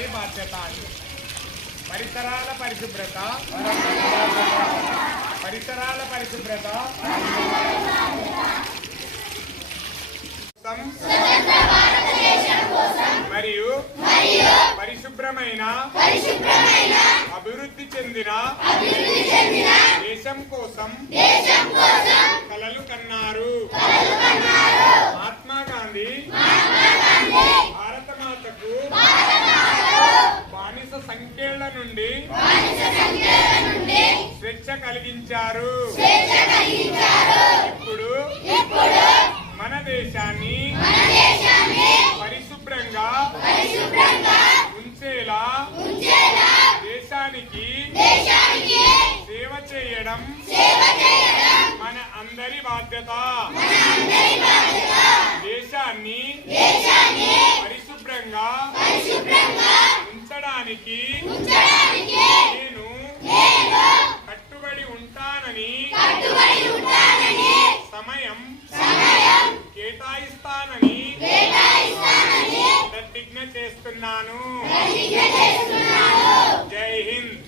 అందరి బాధ్యత పరిసరాల పరిశుభ్రత. పరిసరాల పరిశుభ్రత. మరియు పరిశుభ్రమైన అభివృద్ధి చెందిన దేశం కోసం కలలు కన్నారు. నుండి స్వేచ్ఛ కలిగించారు. ఇప్పుడు మన దేశాన్ని పరిశుభ్రంగా ఉంచేలా దేశానికి సేవ చేయడం మన అందరి బాధ్యత. దేశాన్ని పరిశుభ్రంగా ఉంచడానికి ఉంటానని సమయం కేటాయిస్తానని ప్రతిజ్ఞ చేస్తున్నాను. జై హింద్.